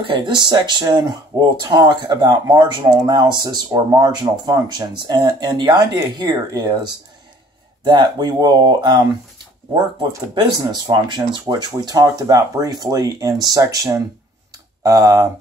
Okay, this section will talk about marginal analysis or marginal functions. And the idea here is that we will work with the business functions, which we talked about briefly in section, I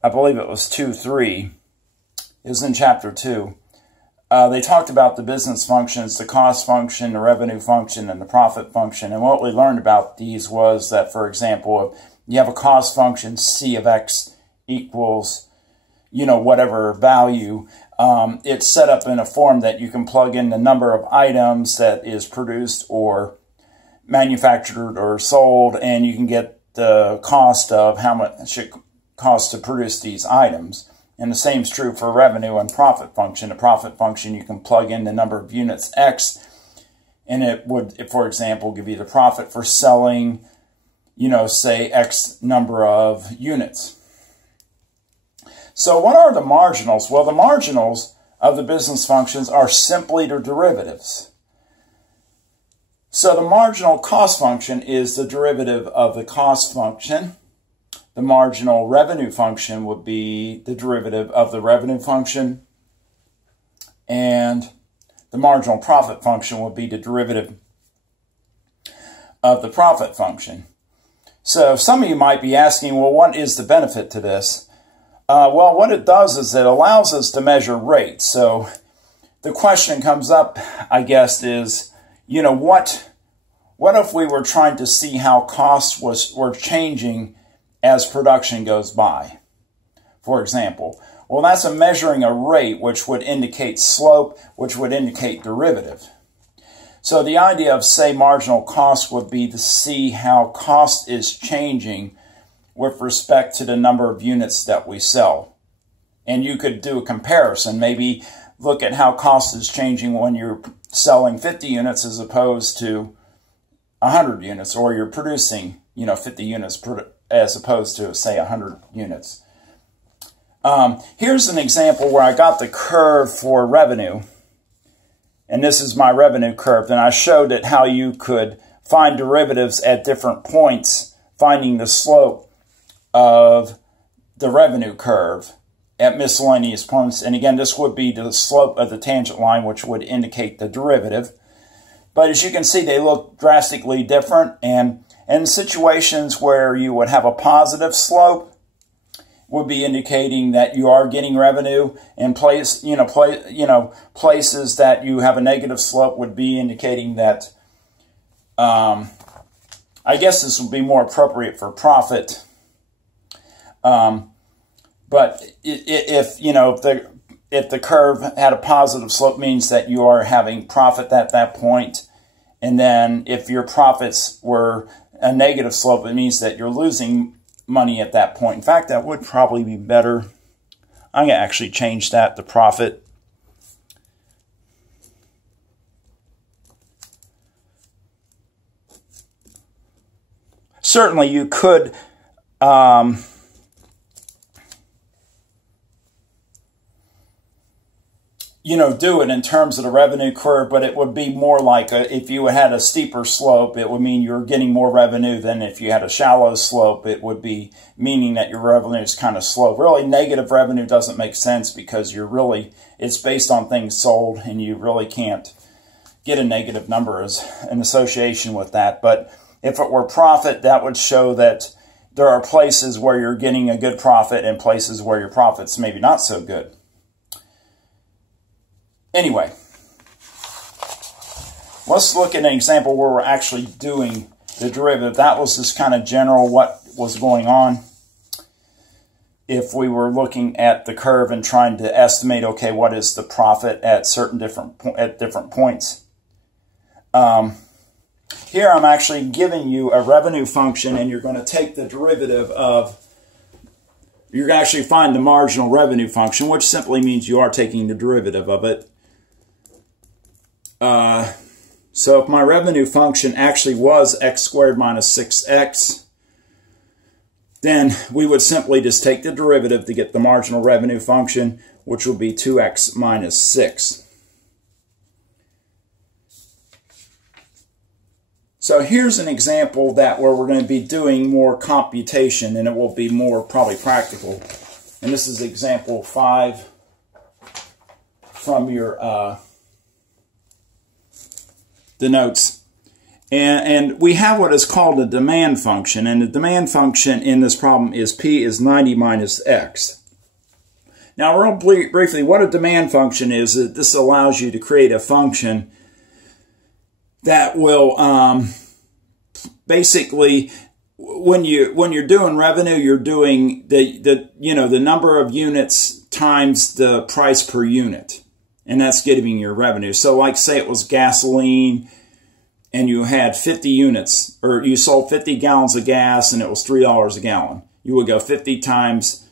believe it was 2.3. It was in chapter 2. They talked about the business functions, the cost function, the revenue function, and the profit function. And what we learned about these was that, for example, if you have a cost function, C of X equals, whatever value, it's set up in a form that you can plug in the number of items that is produced or manufactured or sold, and you can get the cost of how much it costs to produce these items. And the same is true for revenue and profit function. The profit function, you can plug in the number of units X, and it would, for example, give you the profit for selling, say X number of units. So what are the marginals? Well, the marginals of the business functions are simply the derivatives. So the marginal cost function is the derivative of the cost function. The marginal revenue function would be the derivative of the revenue function. And the marginal profit function would be the derivative of the profit function. So some of you might be asking, well, what is the benefit to this? Well, what it does is it allows us to measure rates. So the question comes up, I guess, is, what if we were trying to see how costs were changing as production goes by, for example? Well, that's measuring a rate, which would indicate slope, which would indicate derivative. So the idea of, say, marginal cost would be to see how cost is changing with respect to the number of units that we sell. And you could do a comparison, maybe look at how cost is changing when you're selling 50 units as opposed to 100 units, or you're producing, 50 units as opposed to, say, 100 units. Here's an example where I got the curve for revenue. And this is my revenue curve. And I showed it how you could find derivatives at different points, finding the slope of the revenue curve at miscellaneous points. And again, this would be the slope of the tangent line, which would indicate the derivative. But as you can see, they look drastically different. And in situations where you would have a positive slope, would be indicating that you are getting revenue, and places that you have a negative slope would be indicating that, I guess this would be more appropriate for profit. But if the curve had a positive slope, means that you are having profit at that point. And then if your profits were a negative slope, it means that you're losing money at that point. In fact, that would probably be better. I'm going to actually change that to profit. Certainly you could do it in terms of the revenue curve, but it would be more like if you had a steeper slope, it would mean you're getting more revenue than if you had a shallow slope. It would be meaning that your revenue is kind of slow. Really, negative revenue doesn't make sense because it's based on things sold, and you really can't get a negative number as an association with that. But if it were profit, that would show that there are places where you're getting a good profit and places where your profit's maybe not so good. Anyway, let's look at an example where we're actually doing the derivative. That was just kind of general what was going on. If we were looking at the curve and trying to estimate, okay, what is the profit at different points. Here I'm actually giving you a revenue function, and you're going to take the derivative of, you're going to actually find the marginal revenue function, which simply means you are taking the derivative of it. So if my revenue function actually was x squared minus 6x, then we would simply just take the derivative to get the marginal revenue function, which would be 2x minus 6. So here's an example that where we're going to be doing more computation, and it will be more probably practical. And this is example 5 from your the notes. And we have what is called a demand function, and the demand function in this problem is P is 90 minus X. Now, real briefly, what a demand function is, this allows you to create a function that will basically, when you're doing revenue, you're doing the number of units times the price per unit, and that's giving your revenue. So, like, say it was gasoline, and you had 50 units, or you sold 50 gallons of gas, and it was $3 a gallon. You would go 50 times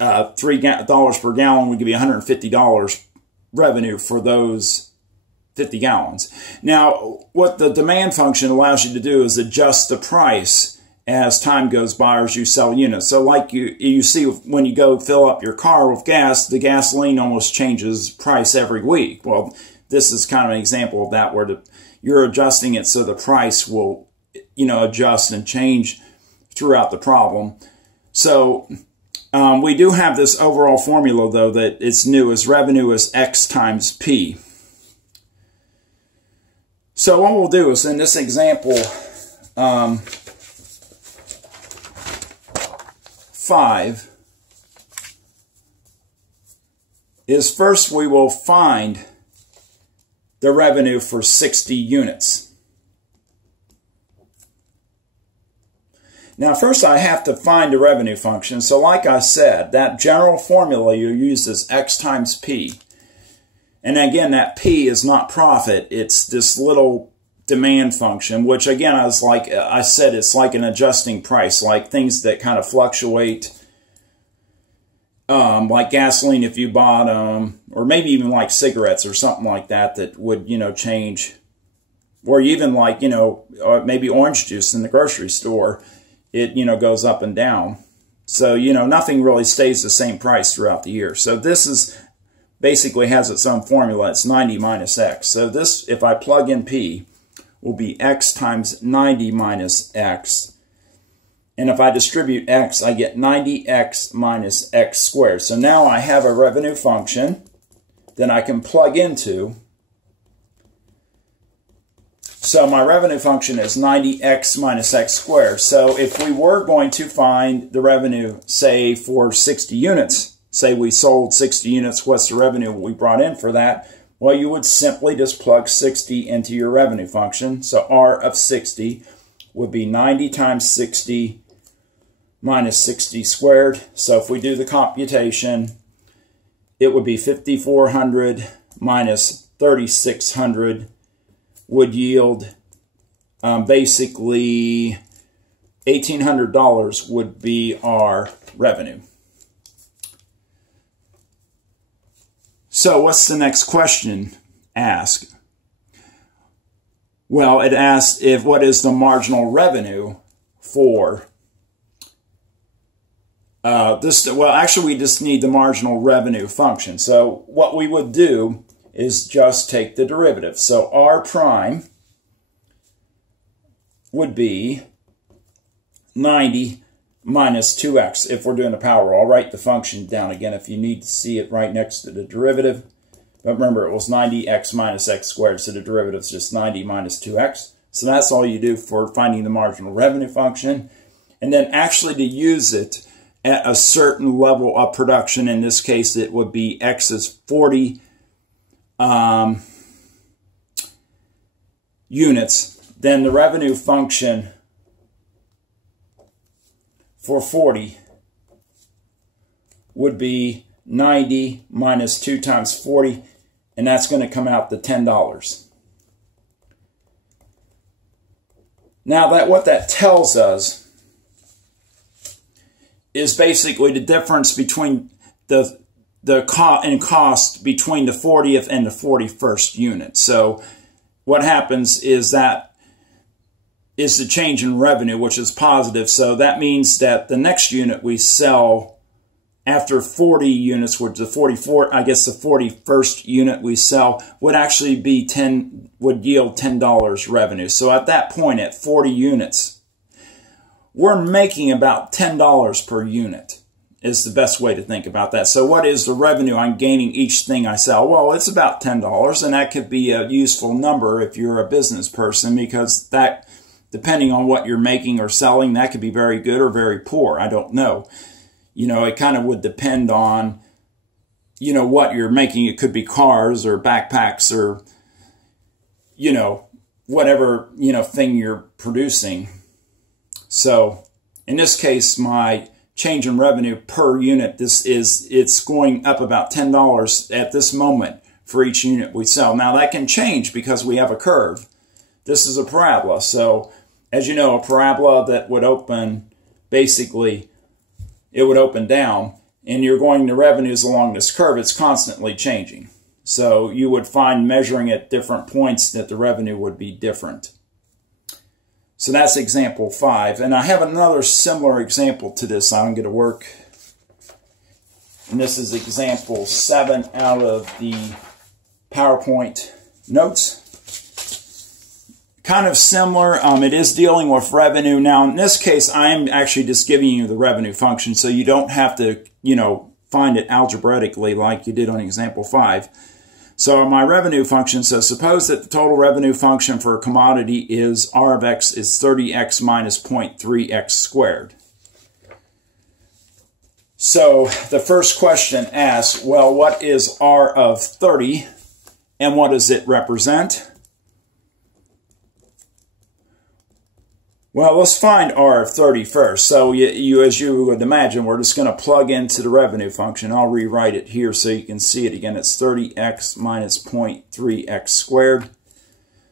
$3 per gallon would give you $150 revenue for those 50 gallons. Now, what the demand function allows you to do is adjust the price as time goes by or as you sell units. So like you see when you go fill up your car with gas, the gasoline almost changes price every week. Well, this is kind of an example of that where you're adjusting it so the price will, adjust and change throughout the problem. So we do have this overall formula, though, that it's new, as revenue is X times P. So what we'll do is, in this example 5, is first we will find the revenue for 60 units. Now, first I have to find the revenue function. So like I said, that general formula you use is X times P. And again, that P is not profit. It's this little demand function, which again, I said, it's like an adjusting price, like things that kind of fluctuate, like gasoline if you bought them, or maybe even like cigarettes or something like that that would, change. Or even like, maybe orange juice in the grocery store. It, goes up and down. So, nothing really stays the same price throughout the year. So this is basically has its own formula. It's 90 minus X. So this, if I plug in P, will be X times 90 minus X. And if I distribute X, I get 90X minus X squared. So now I have a revenue function that I can plug into. So my revenue function is 90X minus X squared. So if we were going to find the revenue, say, for 60 units, say we sold 60 units, what's the revenue we brought in for that? Well, you would simply just plug 60 into your revenue function. So R of 60 would be 90 times 60 minus 60 squared. So if we do the computation, it would be 5,400 minus 3,600 would yield basically $1,800 would be our revenue. So what's the next question asked? Well, it asks what is the marginal revenue for this. Well, actually, we just need the marginal revenue function. So what we would do is just take the derivative. So R prime would be 90 minus 2x if we're doing the power. I'll write the function down again if you need to see it right next to the derivative. But remember, it was 90x minus x squared, so the derivative is just 90 minus 2x. So that's all you do for finding the marginal revenue function. And then actually to use it at a certain level of production, in this case it would be x is 40 units, then the revenue function for 40 would be 90 minus 2 times 40, and that's going to come out to $10. Now, what that tells us is basically the difference between the cost between the 40th and the 41st unit. So what happens is that is the change in revenue, which is positive. So that means that the next unit we sell after 40 units, which the 44, I guess the 41st unit we sell would actually be would yield $10 revenue. So at that point, at 40 units, we're making about $10 per unit is the best way to think about that. So what is the revenue I'm gaining each thing I sell? Well, it's about $10, and that could be a useful number if you're a business person, because that, depending on what you're making or selling, that could be very good or very poor. I don't know. You know, it kind of would depend on, you know, what you're making. It could be cars or backpacks or, you know, whatever, you know, thing you're producing. So in this case, my change in revenue per unit, it's going up about $10 at this moment for each unit we sell. Now that can change because we have a curve. This is a parabola. So as you know, a parabola that would open, basically, it would open down, and you're going to revenues along this curve. It's constantly changing. So you would find measuring at different points that the revenue would be different. So that's example 5. And I have another similar example to this I'm going to work. And this is example 7 out of the PowerPoint notes. Kind of similar. It is dealing with revenue. Now, in this case, I'm actually just giving you the revenue function, so you don't have to, you know, find it algebraically like you did on example 5. So my revenue function says, suppose that the total revenue function for a commodity is R of X is 30X minus 0.3X squared. So the first question asks, well, what is R of 30 and what does it represent? Well, let's find R of 30 first. So as you would imagine, we're just going to plug into the revenue function. I'll rewrite it here so you can see it again. It's 30x minus 0.3x squared.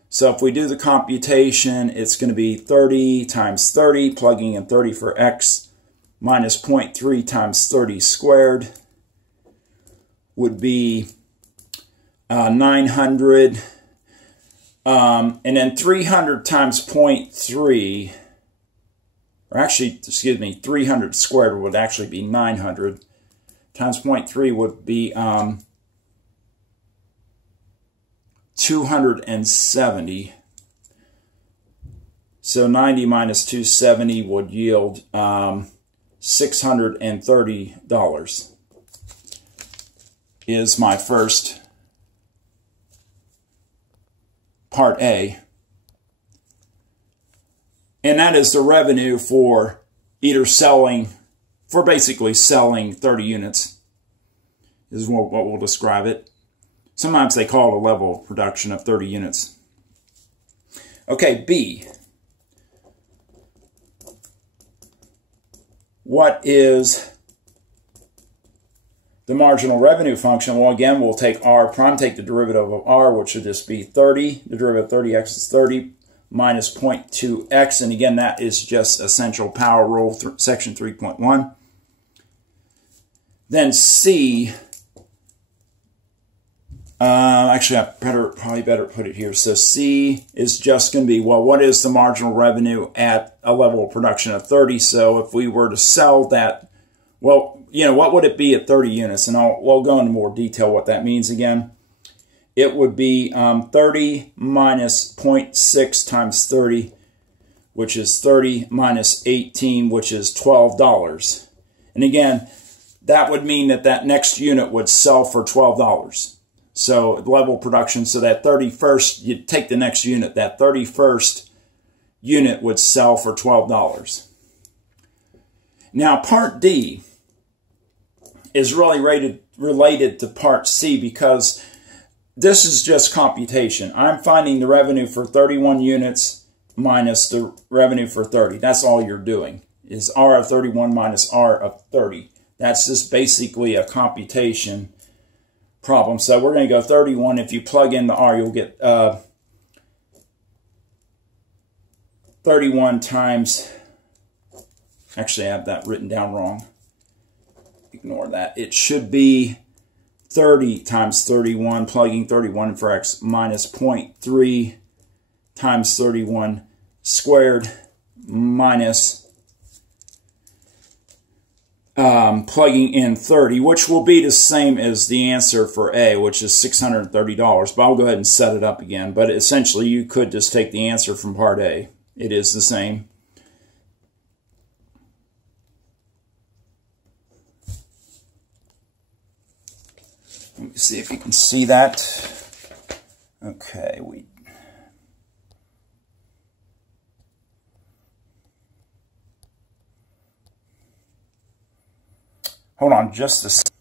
So if we do the computation, it's going to be 30 times 30, plugging in 30 for x, minus 0.3 times 30 squared would be 900. And then 300 times 0.3, or actually, excuse me, 300 squared would actually be 900. Times 0.3 would be 270. So 90 minus 270 would yield $630 is my first part A. And that is the revenue for either selling, for basically selling 30 units, is what we'll describe it. Sometimes they call it a level of production of 30 units. Okay, B. What is the marginal revenue function? Well, again, we'll take R prime, take the derivative of R, which would just be 30. The derivative of 30x is 30 minus 0.2x. And again, that is just essential power rule, section 3.1. Then C, actually, I probably better put it here. So C is just going to be, well, what is the marginal revenue at a level of production of 30? So if we were to sell that, well, you know, what would it be at 30 units? And we'll go into more detail what that means again. It would be 30 minus 0.6 times 30, which is 30 minus 18, which is $12. And again, that would mean that that next unit would sell for $12. So level production, so that 31st, you take the next unit, that 31st unit would sell for $12. Now, part D is really related to part C, because this is just computation. I'm finding the revenue for 31 units minus the revenue for 30. That's all you're doing, is R of 31 minus R of 30. That's just basically a computation problem. So we're going to go 31. If you plug in the R, you'll get 31 times, actually I have that written down wrong. Ignore that. It should be 30 times 31, plugging 31 for x, minus 0.3 times 31 squared, minus plugging in 30, which will be the same as the answer for A, which is $630. But I'll go ahead and set it up again. But essentially, you could just take the answer from part A. It is the same. Let me see if you can see that. Okay, hold on just a second.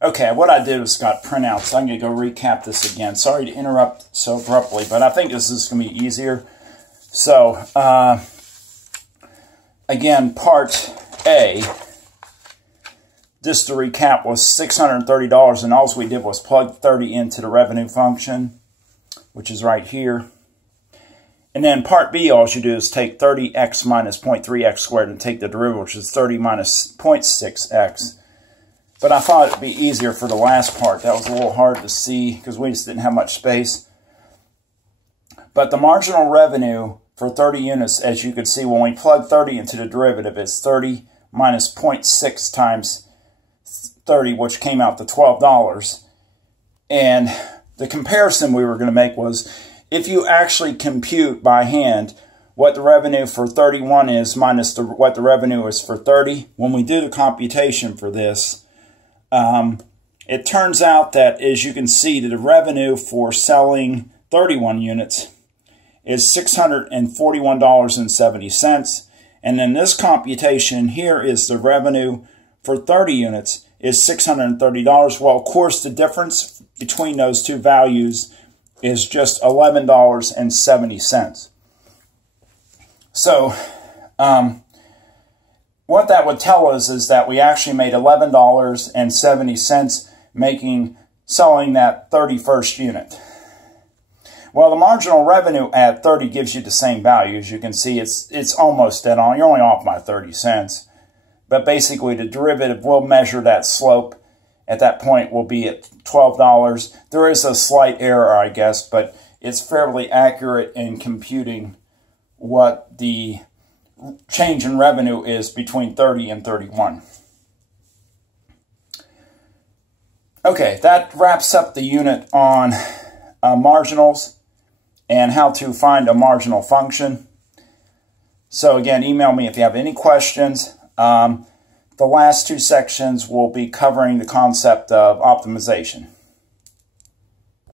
Okay, what I did was got printouts. I'm going to go recap this again. Sorry to interrupt so abruptly, but I think this is going to be easier. So, again, part A, just to recap, was $630, and all we did was plug 30 into the revenue function, which is right here. And then part B, all you do is take 30x minus 0.3x squared and take the derivative, which is 30 minus 0.6x. But I thought it would be easier for the last part. That was a little hard to see because we just didn't have much space. But the marginal revenue for 30 units, as you can see, when we plug 30 into the derivative, is 30 minus 0.6 times 30, which came out to $12. And the comparison we were going to make was, if you actually compute by hand what the revenue for 31 is minus what the revenue is for 30, when we do the computation for this, it turns out that, as you can see, that the revenue for selling 31 units is $641.70. And then this computation here is the revenue for 30 units is $630. Well, of course, the difference between those two values is just $11.70. So, what that would tell us is that we actually made $11.70 selling that 31st unit. Well, the marginal revenue at 30 gives you the same value. As you can see, it's almost dead on. You're only off by 30 cents. But basically, the derivative will measure that slope. At that point, will be at $12. There is a slight error, I guess, but it's fairly accurate in computing what the change in revenue is between 30 and 31. Okay, that wraps up the unit on marginals and how to find a marginal function. So again, email me if you have any questions. The last two sections will be covering the concept of optimization.